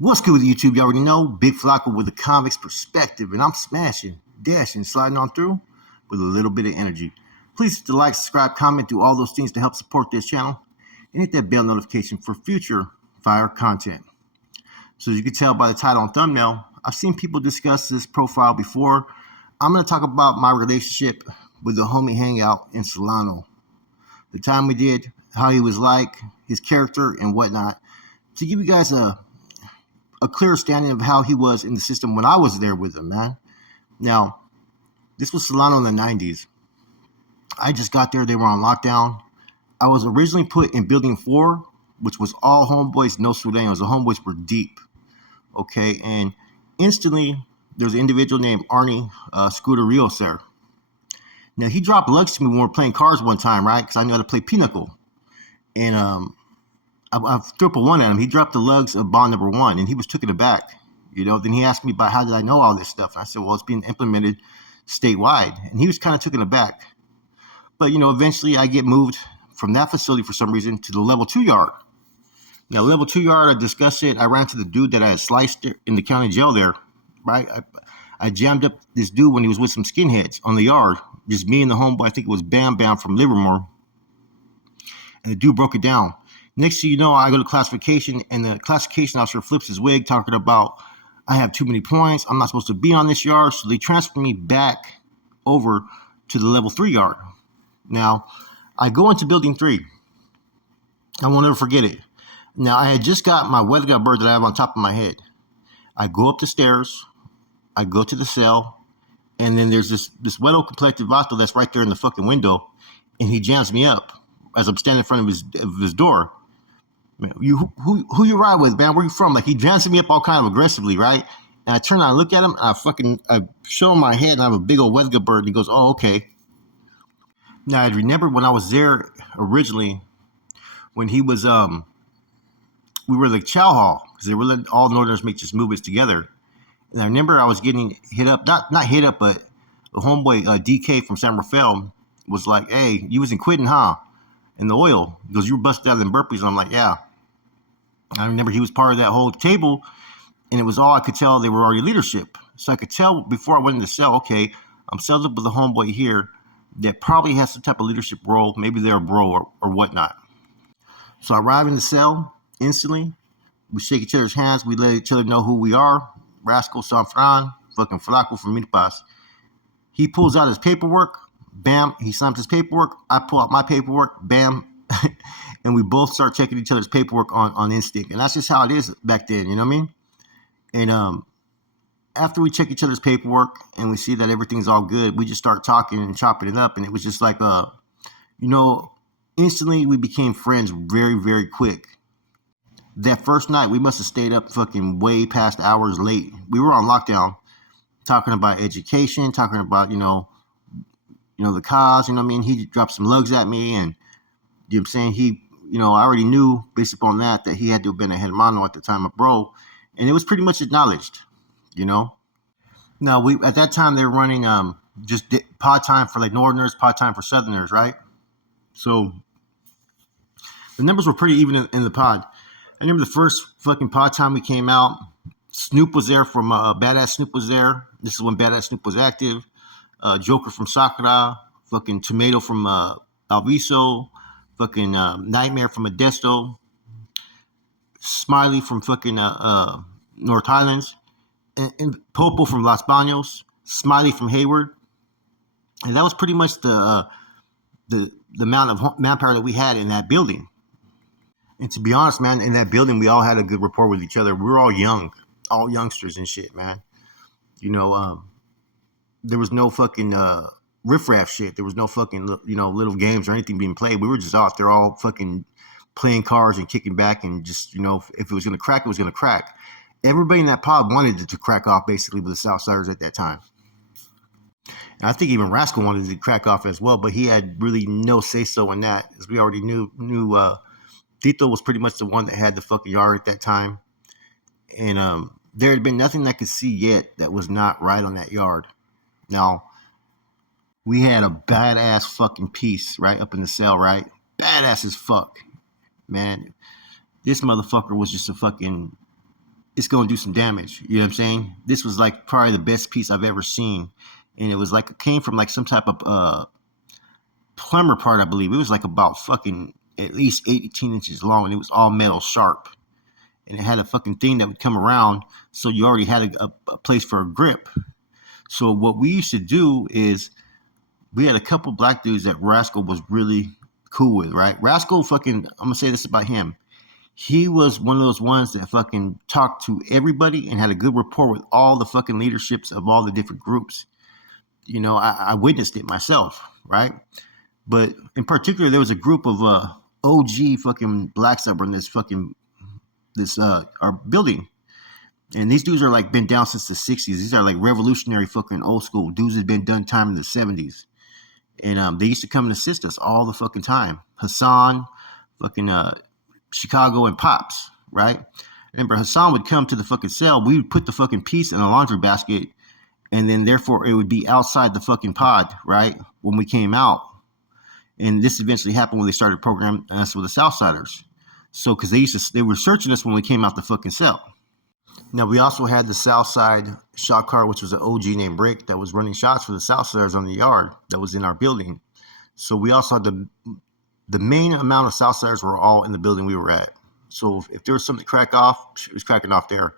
What's good with YouTube? You already know, Big Flocka with a comics perspective, and I'm smashing, dashing, sliding on through with a little bit of energy. Please hit the like, subscribe, comment, do all those things to help support this channel, and hit that bell notification for future fire content. So as you can tell by the title and thumbnail, I've seen people discuss this profile before. I'm going to talk about my relationship with the homie Hangout in Solano. The time we did, how he was like, his character, and whatnot, to give you guys a clear standing of how he was in the system when I was there with him, man. Now, this was Solano in the 90s. I just got there. They were on lockdown. I was originally put in Building 4, which was all homeboys, no Sudanos. The homeboys were deep, okay? And instantly, there was an individual named Arnie Scooter Rios there. Now, he dropped lugs to me when we were playing cards one time, right? Because I knew how to play pinochle. And I threw up a one at him. He dropped the lugs of bond number 1, and he was taken aback. Then he asked me about how did I know all this stuff. And I said, well, it's being implemented statewide. And he was kind of taken aback. But, eventually I get moved from that facility for some reason to the level 2 yard. Now, level 2 yard, I discussed it. I ran to the dude that I had sliced in the county jail there, right? I jammed up this dude when he was with some skinheads on the yard. Just me and the homeboy, I think it was Bam Bam from Livermore. And the dude broke it down. Next thing you know, I go to classification, and the classification officer flips his wig talking about I have too many points. I'm not supposed to be on this yard. So they transfer me back over to the level 3 yard. Now, I go into building 3. I won't ever forget it. Now, I had just got my weather guard bird that I have on top of my head. I go up the stairs. I go to the cell. And then there's this wedo complected vato that's right there in the fucking window. And he jams me up as I'm standing in front of his door. Man, who you ride with, man? Where you from? Like, he jams me up all kind of aggressively, right? And I turn and I look at him, and I show him my head, and I have a big old weather bird, and he goes, oh, okay. Now, I remember when I was there originally, when he was, we were like chow hall, because they were letting all Northerners make just movements together. And I remember I was getting hit up, not hit up, but the homeboy, DK from San Rafael, was like, hey, you was in quitting, huh? In the oil. He goes, you were busted out of them burpees. And I'm like, yeah. I remember he was part of that whole table, and it was all I could tell they were already leadership. So I could tell before I went in the cell, okay, I'm settled up with a homeboy here that probably has some type of leadership role. Maybe they're a bro or whatnot. So I arrive in the cell instantly. We shake each other's hands. We let each other know who we are. Rascal, San Fran, fucking Flaco from Milpas. He pulls out his paperwork. Bam, he slams his paperwork. I pull out my paperwork. Bam. And we both start checking each other's paperwork on instinct. And that's just how it is back then, you know what I mean? And after we check each other's paperwork and we see that everything's all good, we just start talking and chopping it up. And it was just like, instantly we became friends very, very quick. That first night, we must have stayed up fucking way past hours late. We were on lockdown talking about education, talking about, the cause, you know what I mean? He dropped some lugs at me, and you know what I'm saying? He, I already knew based upon that he had to have been a hermano at the time, a bro, and it was pretty much acknowledged, Now, at that time, they were running just pod time for like Northerners, pod time for Southerners, right? So the numbers were pretty even in the pod. I remember the first fucking pod time we came out, Snoop was there from Badass Snoop was there. This is when Badass Snoop was active. Joker from Sakura, fucking Tomato from Alviso, fucking Nightmare from Modesto, Smiley from fucking North Highlands, and Popo from Los Banos, Smiley from Hayward. And that was pretty much the amount of manpower that we had in that building. And to be honest, man, in that building, we all had a good rapport with each other. We were all young, all youngsters and shit, man. There was no fucking riffraff shit. There was no fucking, little games or anything being played. We were just out there all fucking playing cards and kicking back and just, if it was going to crack, it was going to crack. Everybody in that pod wanted it to crack off basically with the Southsiders at that time. And I think even Rascal wanted it to crack off as well, but he had really no say-so in that, as we already knew Tito was pretty much the one that had the fucking yard at that time. And there had been nothing I could see yet that was not right on that yard. Now, we had a badass fucking piece right up in the cell, right? Badass as fuck. Man, this motherfucker was just a fucking it's going to do some damage. You know what I'm saying? This was like probably the best piece I've ever seen. And it was like, it came from like some type of plumber part, I believe. It was like about fucking at least 18 inches long, and it was all metal sharp. And it had a fucking thing that would come around, so you already had a place for a grip. So what we used to do is we had a couple black dudes that Rascal was really cool with, right? Rascal fucking, I'm gonna say this about him. He was one of those ones that fucking talked to everybody and had a good rapport with all the fucking leaderships of all the different groups. You know, I witnessed it myself, right? But in particular, there was a group of OG fucking blacks that were in this our building. And these dudes are like been down since the 60s. These are like revolutionary fucking old school dudes that been done time in the 70s. And they used to come and assist us all the fucking time. Hassan, fucking Chicago, and Pops, right? Remember, Hassan would come to the fucking cell. We would put the fucking piece in a laundry basket, and then therefore it would be outside the fucking pod, right? When we came out. And this eventually happened when they started programming us with the Southsiders. So, because they were searching us when we came out the fucking cell. Now, we also had the Southside shot car, which was an OG named Rick that was running shots for the Southsiders on the yard that was in our building. So we also had the main amount of Southsiders were all in the building we were at. So if there was something to crack off, it was cracking off there.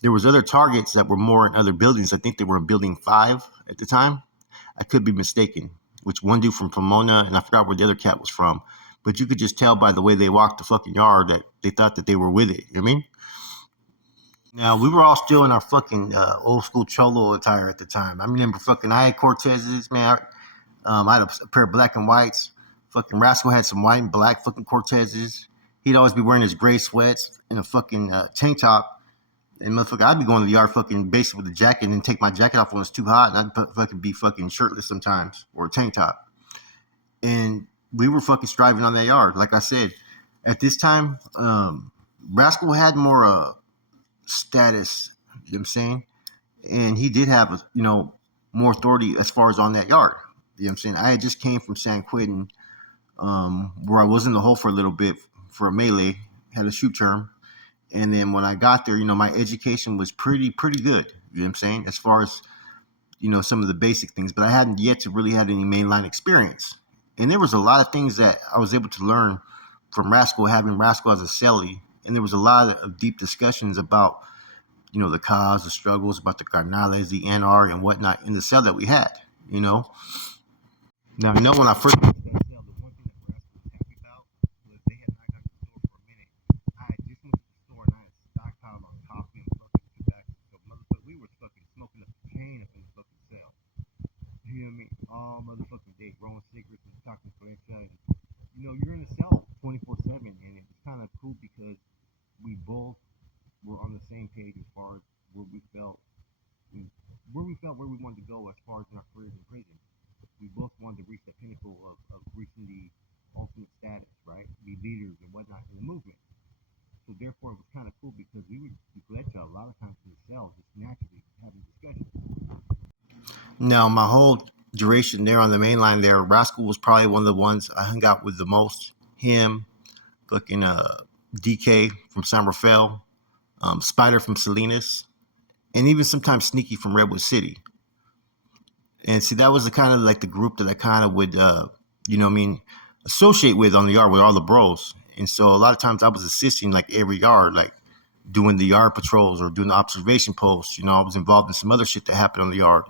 There was other targets that were more in other buildings. I think they were in building 5 at the time. I could be mistaken, which one dude from Pomona, and I forgot where the other cat was from. But you could just tell by the way they walked the fucking yard that they thought that they were with it. You know what I mean? Now, we were all still in our fucking old school cholo attire at the time. I remember fucking, I had Cortezes, man. I had a pair of black and whites. Fucking Rascal had some white and black fucking Cortezes. He'd always be wearing his gray sweats and a fucking tank top. And motherfucker, I'd be going to the yard fucking basically with a jacket and take my jacket off when it's too hot. And I'd fucking be fucking shirtless sometimes or a tank top. And we were fucking striving on that yard. Like I said, at this time, Rascal had more status, you know what I'm saying? And he did have, more authority as far as on that yard. You know what I'm saying? I had just came from San Quentin, where I was in the hole for a little bit for a melee, had a shoot term. And then when I got there, my education was pretty good, you know what I'm saying? As far as, some of the basic things, but I hadn't yet to really had any mainline experience. And there was a lot of things that I was able to learn from Rascal, having Rascal as a cellie. And there was a lot of deep discussions about, the cause, the struggles, about the carnales, the NR, and whatnot in the cell that we had, Now, when I first got to that cell, the one thing that Rascal was happy about was they had not gone to the store for a minute. I had just went to the store and I had stockpiled on coffee and fucking tobacco. So, motherfucker, we were fucking smoking up the chain up in the fucking cell. You know what I mean? All motherfucking day, rolling cigarettes and talking for inside. You're in the cell 24/7, and it's kind of cool because we both were on the same page as far as where we felt where we wanted to go as far as in our careers in prison. We both wanted to reach the pinnacle of reaching the ultimate status, right? Be leaders and whatnot in the movement. So therefore, it was kind of cool because we led to a lot of times in the cells, just naturally having discussions. Now, my whole duration there on the main line there, Rascal was probably one of the ones I hung out with the most. Him, fucking DK from San Rafael, Spider from Salinas, and even sometimes Sneaky from Redwood City. And see, that was the kind of like the group that I kind of would, associate with on the yard with all the bros. And so a lot of times I was assisting like every yard, like doing the yard patrols or doing the observation posts. I was involved in some other shit that happened on the yard,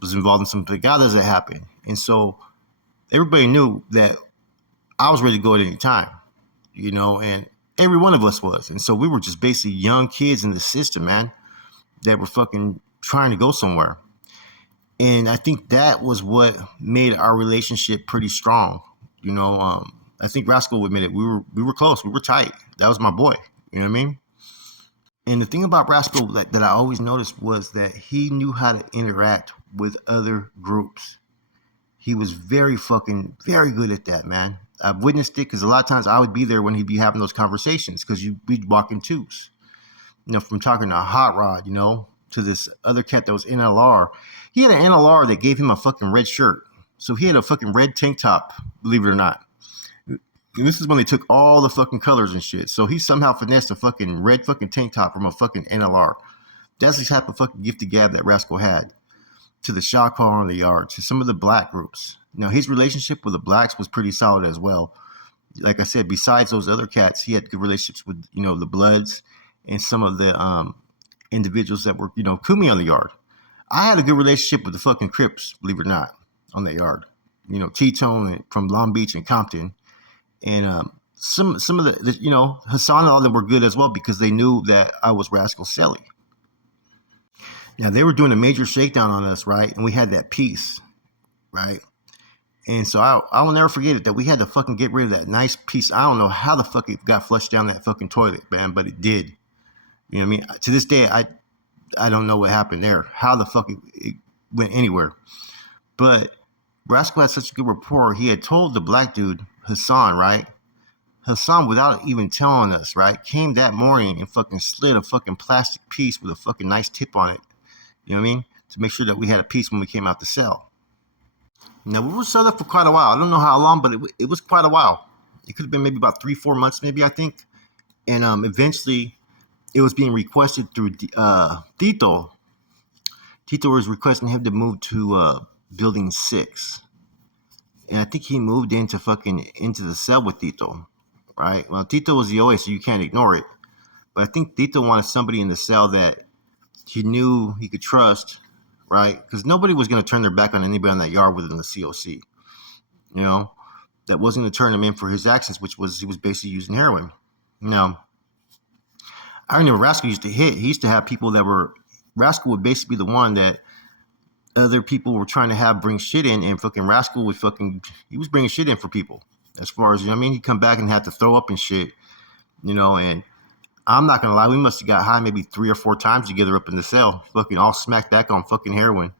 was involved in some brigadas that happened. And so everybody knew that I was ready to go at any time, and every one of us was. And so we were just basically young kids in the system, man, that were fucking trying to go somewhere. And I think that was what made our relationship pretty strong. I think Rascal would admit it. We were close. We were tight. That was my boy. You know what I mean? And the thing about Rascal that I always noticed was that he knew how to interact with other groups. He was very good at that, man. I've witnessed it because a lot of times I would be there when he'd be having those conversations because we'd walk in twos. From talking to Hot Rod, to this other cat that was NLR. He had an NLR that gave him a fucking red shirt. So he had a fucking red tank top, believe it or not. And this is when they took all the fucking colors and shit. So he somehow finessed a fucking red fucking tank top from a fucking NLR. That's the type of fucking gift of gab that Rascal had to the shot caller in the yard, to some of the black groups. Now, his relationship with the blacks was pretty solid as well. Like I said, besides those other cats, he had good relationships with, the Bloods and some of the individuals that were, Kumi on the yard. I had a good relationship with the fucking Crips, believe it or not, on that yard. T-Tone from Long Beach and Compton. And some of the, Hassan and all of them were good as well because they knew that I was Rascal Selly. Now, they were doing a major shakedown on us, right? And we had that piece, right? And so I will never forget it, that we had to fucking get rid of that nice piece. I don't know how the fuck it got flushed down that fucking toilet, man, but it did. You know what I mean? To this day, I don't know what happened there, how the fuck it went anywhere. But Rascal had such a good rapport. He had told the black dude, Hassan, right? Hassan, without even telling us, right, came that morning and fucking slid a fucking plastic piece with a fucking nice tip on it. You know what I mean? To make sure that we had a piece when we came out the cell. Now, we were set up for quite a while. I don't know how long, but it was quite a while. It could have been maybe about 3-4 months, maybe, I think. And eventually, it was being requested through Tito. Tito was requesting him to move to Building 6. And I think he moved into the cell with Tito, right? Well, Tito was the OA, so you can't ignore it. But I think Tito wanted somebody in the cell that he knew he could trust, right? Because nobody was going to turn their back on anybody on that yard within the COC. That wasn't going to turn him in for his actions, which was he was basically using heroin. Now, I remember Rascal used to hit. He used to have people that were, Rascal would basically be the one that other people were trying to have bring shit in, and fucking Rascal would he was bringing shit in for people. As far as, he'd come back and have to throw up and shit, and I'm not going to lie, we must have got high maybe 3 or 4 times together up in the cell, fucking all smacked back on fucking heroin,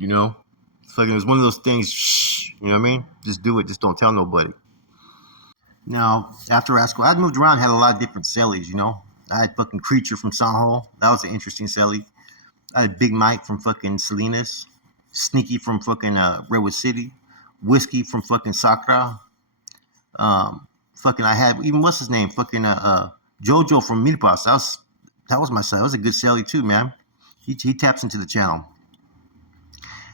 Fucking, it was one of those things, shh, you know what I mean? Just do it, just don't tell nobody. Now, after Rascal, I'd moved around, had a lot of different cellies, I had fucking Creature from Sanho. That was an interesting celly. I had Big Mike from fucking Salinas. Sneaky from fucking Redwood City. Whiskey from fucking Sakra. I had, even what's his name? Fucking Jojo from Milpas. That was my celly. That was a good celly too, man. He taps into the channel.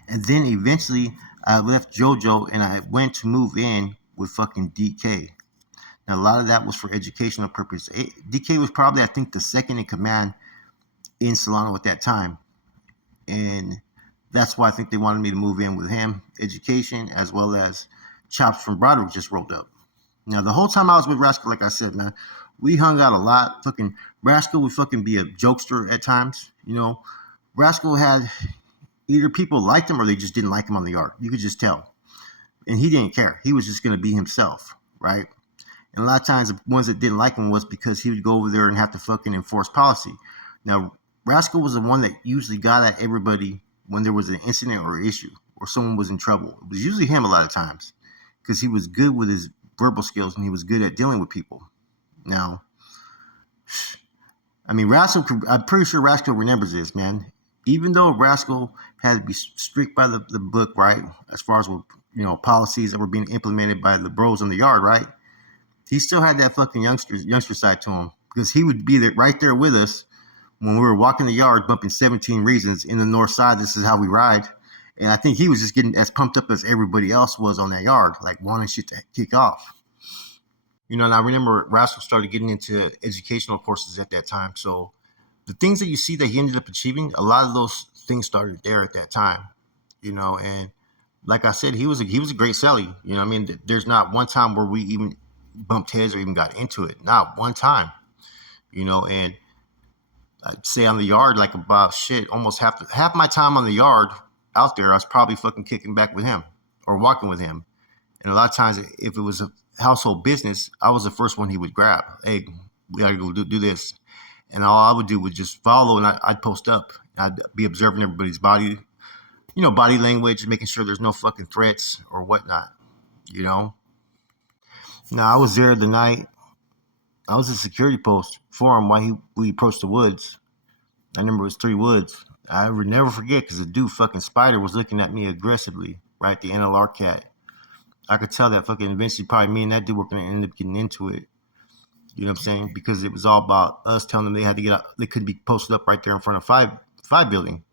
And then eventually I left Jojo and I went to move in with fucking DK. Now, a lot of that was for educational purposes. DK was probably, I think, the second in command in Solano at that time. And that's why I think they wanted me to move in with him. Education, as well as Chops from Broderick just rolled up. Now, the whole time I was with Rascal, like I said, man, we hung out a lot. Fucking Rascal would fucking be a jokester at times. Rascal had either people liked him or they just didn't like him on the yard. You could just tell. And he didn't care. He was just going to be himself, right? And a lot of times the ones that didn't like him was because he would go over there and have to fucking enforce policy. Now, Rascal was the one that usually got at everybody when there was an incident or issue or someone was in trouble. It was usually him a lot of times because he was good with his verbal skills and he was good at dealing with people. Now, I mean, Rascal, I'm pretty sure Rascal remembers this, man. Even though Rascal had to be strict by the book, right, as far as, policies that were being implemented by the bros in the yard, right, he still had that fucking youngster side to him because he would be there, right there with us when we were walking the yard, bumping 17 Reasons in the north side. This is how we ride. And I think he was just getting as pumped up as everybody else was on that yard, like wanting shit to kick off. And I remember Rascal started getting into educational courses at that time. So the things that you see that he ended up achieving, a lot of those things started there at that time, and like I said, he was a great celly. I mean, there's not one time where we even bumped heads or even got into it. Not one time, and I'd say on the yard, like about shit, almost half my time on the yard out there, I was probably fucking kicking back with him or walking with him. And a lot of times, if it was a household business, I was the first one he would grab. Hey, we gotta go do this. And all I would do was just follow, and I'd post up. I'd be observing everybody's body language, making sure there's no fucking threats or whatnot, Now, I was there the night. I was at security post for him while we approached the woods. I remember it was 3 woods. I would never forget because the dude fucking Spider was looking at me aggressively, right? The NLR cat. I could tell that fucking eventually probably me and that dude were gonna end up getting into it. You know what I'm saying? Because it was all about us telling them they had to get out. They could be posted up right there in front of five building,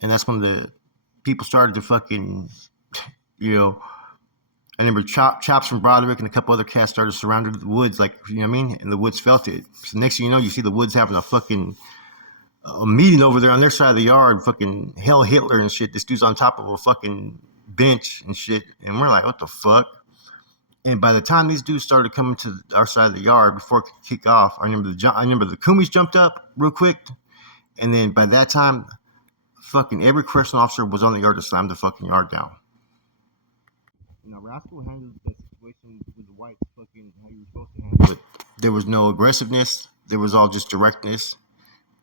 and that's when the people started to fucking, you know. I remember Chops from Broderick and a couple other cats started surrounding the woods, like, you know what I mean? And the woods felt it. So next thing you know, you see the woods having a fucking a meeting over there on their side of the yard, fucking Hell Hitler and shit. This dude's on top of a fucking bench and shit. And we're like, what the fuck? And by the time these dudes started coming to our side of the yard before it could kick off, I remember the Kumis jumped up real quick. And then by that time, fucking every correctional officer was on the yard to slam the fucking yard down. Now, Rascal handled the situation with the whites fucking how you were supposed to handle it. There was no aggressiveness. There was all just directness.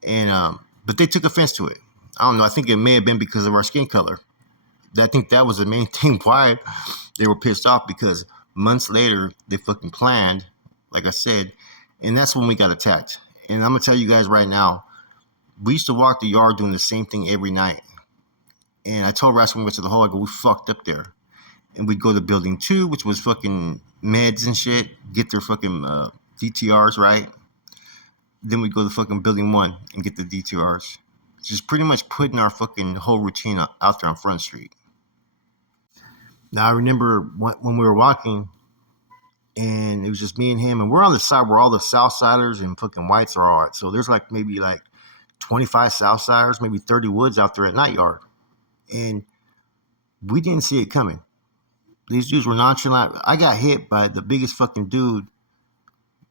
And but they took offense to it. I don't know. I think it may have been because of our skin color. I think that was the main thing why they were pissed off, because months later they fucking planned, like I said, and that's when we got attacked. And I'm gonna tell you guys right now, we used to walk the yard doing the same thing every night. And I told Rascal when we went to the hall, I go, we fucked up there. And we'd go to building 2, which was fucking meds and shit, get their fucking DTRs, right? Then we'd go to fucking building 1 and get the DTRs. Just pretty much putting our fucking whole routine out there on Front Street. Now, I remember when we were walking, and it was just me and him, and we're on the side where all the Southsiders and fucking whites are all at. So there's like maybe like 25 Southsiders, maybe 30 Woods out there at Night Yard. And we didn't see it coming. These dudes were nonchalant. I got hit by the biggest fucking dude.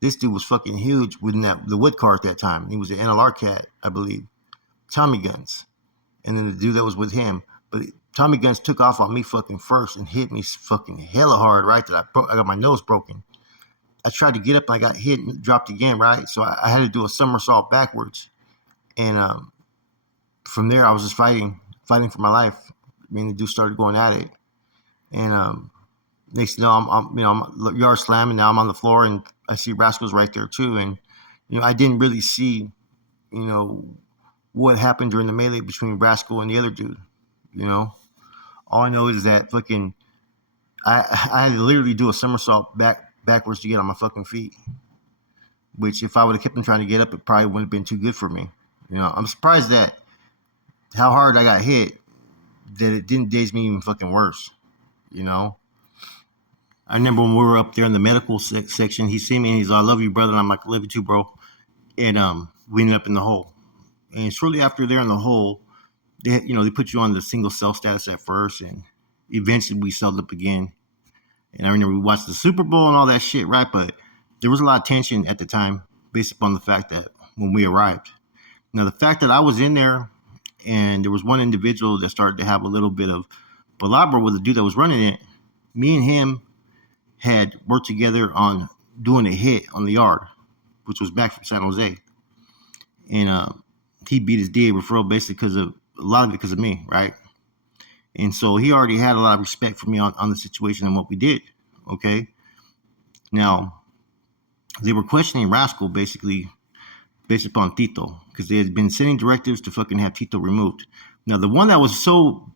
This dude was fucking huge with the wood car at that time. He was an NLR cat, I believe. Tommy guns. And then the dude that was with him. But Tommy guns took off on me fucking first and hit me fucking hella hard, right? That I got my nose broken. I tried to get up, I got hit and dropped again, right? So I had to do a somersault backwards. And from there, I was just fighting for my life. Me and the dude started going at it. And next thing you know, I'm yard slamming. Now I'm on the floor, and I see Rascals right there too. And I didn't really see, what happened during the melee between Rascal and the other dude. All I know is that fucking I had to literally do a somersault backwards to get on my fucking feet. Which, if I would have kept on trying to get up, it probably wouldn't have been too good for me. I'm surprised that how hard I got hit, that it didn't daze me even fucking worse. I remember when we were up there in the medical section, he seen me and he's like, I love you, brother. And I'm like, I love you too, bro. And we ended up in the hole. And shortly after they're in the hole, they put you on the single cell status at first, and eventually we celled up again. And I remember we watched the Super Bowl and all that shit, right? But there was a lot of tension at the time based upon the fact that when we arrived. Now, the fact that I was in there and there was one individual that started to have a little bit of palabra with the dude that was running it, me and him had worked together on doing a hit on the yard, which was back from San Jose. And he beat his DA referral basically a lot of it because of me, right? And so he already had a lot of respect for me on the situation and what we did, okay? Now, they were questioning Rascal basically based upon Tito, because they had been sending directives to fucking have Tito removed. Now, the one that was so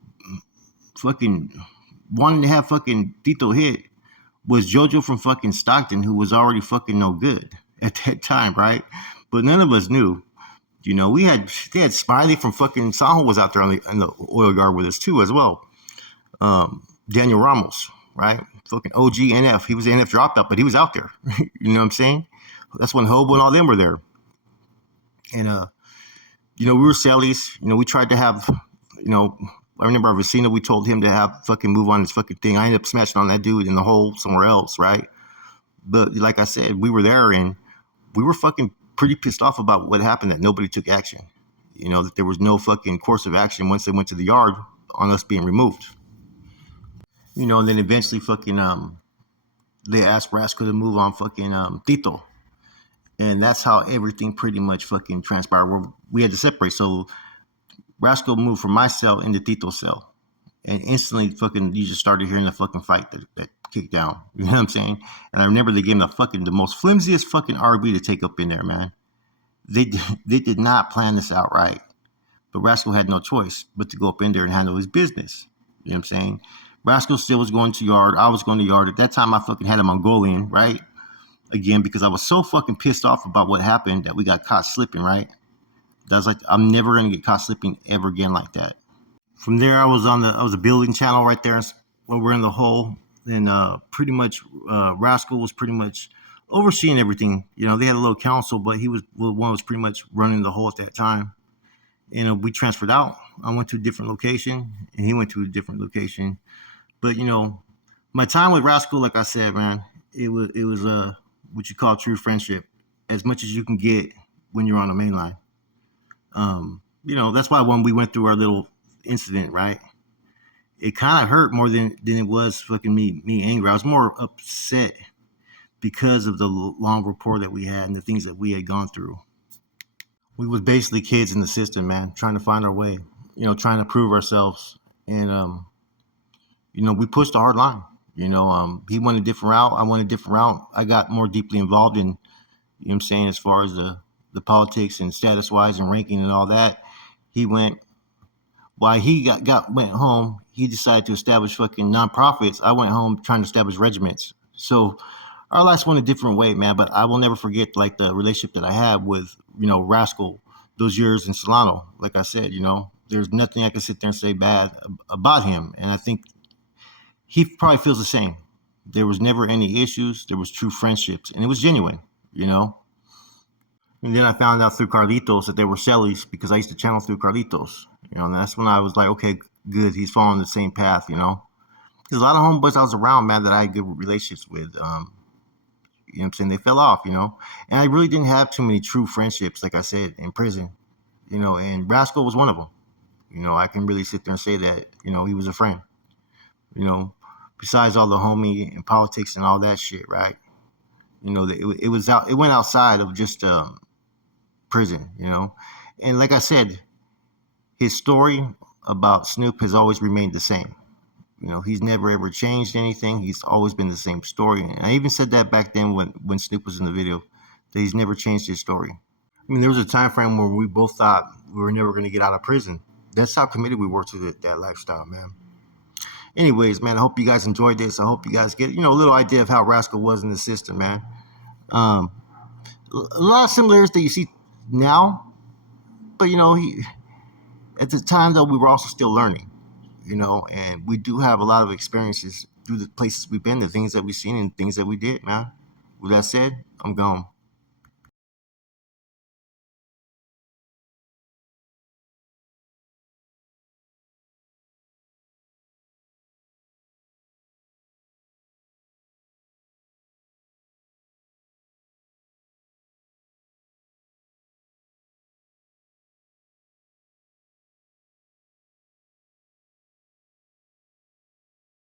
fucking wanting to have fucking Tito hit was JoJo from fucking Stockton, who was already fucking no good at that time, right? But none of us knew. They had Smiley from fucking Saho was out there in the oil yard with us too as well. Daniel Ramos, right? Fucking OG NF. He was the NF dropout, but he was out there. You know what I'm saying? That's when Hobo and all them were there. And we were cellies. We tried to have, I remember our Vecino, we told him to have fucking move on his fucking thing. I ended up smashing on that dude in the hole somewhere else, right? But like I said, we were there and we were fucking pretty pissed off about what happened, that nobody took action. That there was no fucking course of action once they went to the yard on us being removed. And then eventually fucking they asked Rascal to move on fucking Tito. And that's how everything pretty much fucking transpired. We had to separate. So Rascal moved from my cell into Tito's cell. And instantly fucking you just started hearing the fucking fight that kicked down. You know what I'm saying? And I remember they gave him the most flimsiest fucking RB to take up in there, man. They did not plan this out right. But Rascal had no choice but to go up in there and handle his business. You know what I'm saying? Rascal still was going to yard. I was going to yard. At that time, I fucking had a Mongolian, right? Again, because I was so fucking pissed off about what happened that we got caught slipping, right? That was like, I'm never gonna get caught slipping ever again like that. From there, I was a building channel right there where we're in the hole, and pretty much Rascal was pretty much overseeing everything. You know, they had a little council, but he was one was pretty much running the hole at that time. And we transferred out. I went to a different location, and he went to a different location. But you know, my time with Rascal, like I said, man, it was what you call true friendship, as much as you can get when you're on the main line. You know, that's why when we went through our little incident, right, it kind of hurt more than it was fucking me angry. I was more upset because of the long rapport that we had and the things that we had gone through. We was basically kids in the system, man, trying to find our way, you know, trying to prove ourselves. And you know, we pushed a hard line. You know, he went a different route, I went a different route. I got more deeply involved in, you know what I'm saying, as far as the politics and status wise and ranking and all that. He went while he went home, he decided to establish fucking nonprofits. I went home trying to establish regiments. So our lives went a different way, man. But I will never forget like the relationship that I had with, you know, Rascal those years in Solano. Like I said, you know, there's nothing I can sit there and say bad about him. And I think he probably feels the same. There was never any issues. There was true friendships, and it was genuine, you know. And then I found out through Carlitos that they were cellies because I used to channel through Carlitos, you know. And that's when I was like, okay, good. He's following the same path, you know. There's a lot of homeboys I was around, man, that I had good relationships with. You know what I'm saying? They fell off, you know. And I really didn't have too many true friendships, like I said, in prison, you know. And Rascal was one of them. You know, I can really sit there and say that, you know, he was a friend, you know. Besides all the homie and politics and all that shit, right? You know, it was out. It went outside of just prison, you know. And like I said, his story about Snoop has always remained the same. You know, he's never ever changed anything. He's always been the same story. And I even said that back then when Snoop was in the video, that he's never changed his story. I mean, there was a time frame where we both thought we were never going to get out of prison. That's how committed we were to that lifestyle, man. Anyways, man, I hope you guys enjoyed this. I hope you guys get, you know, a little idea of how Rascal was in the system, man. Um, a lot of similarities that you see now, but you know, he at the time though we were also still learning, you know, and we do have a lot of experiences through the places we've been, the things that we've seen, and things that we did, man. With that said, I'm gone.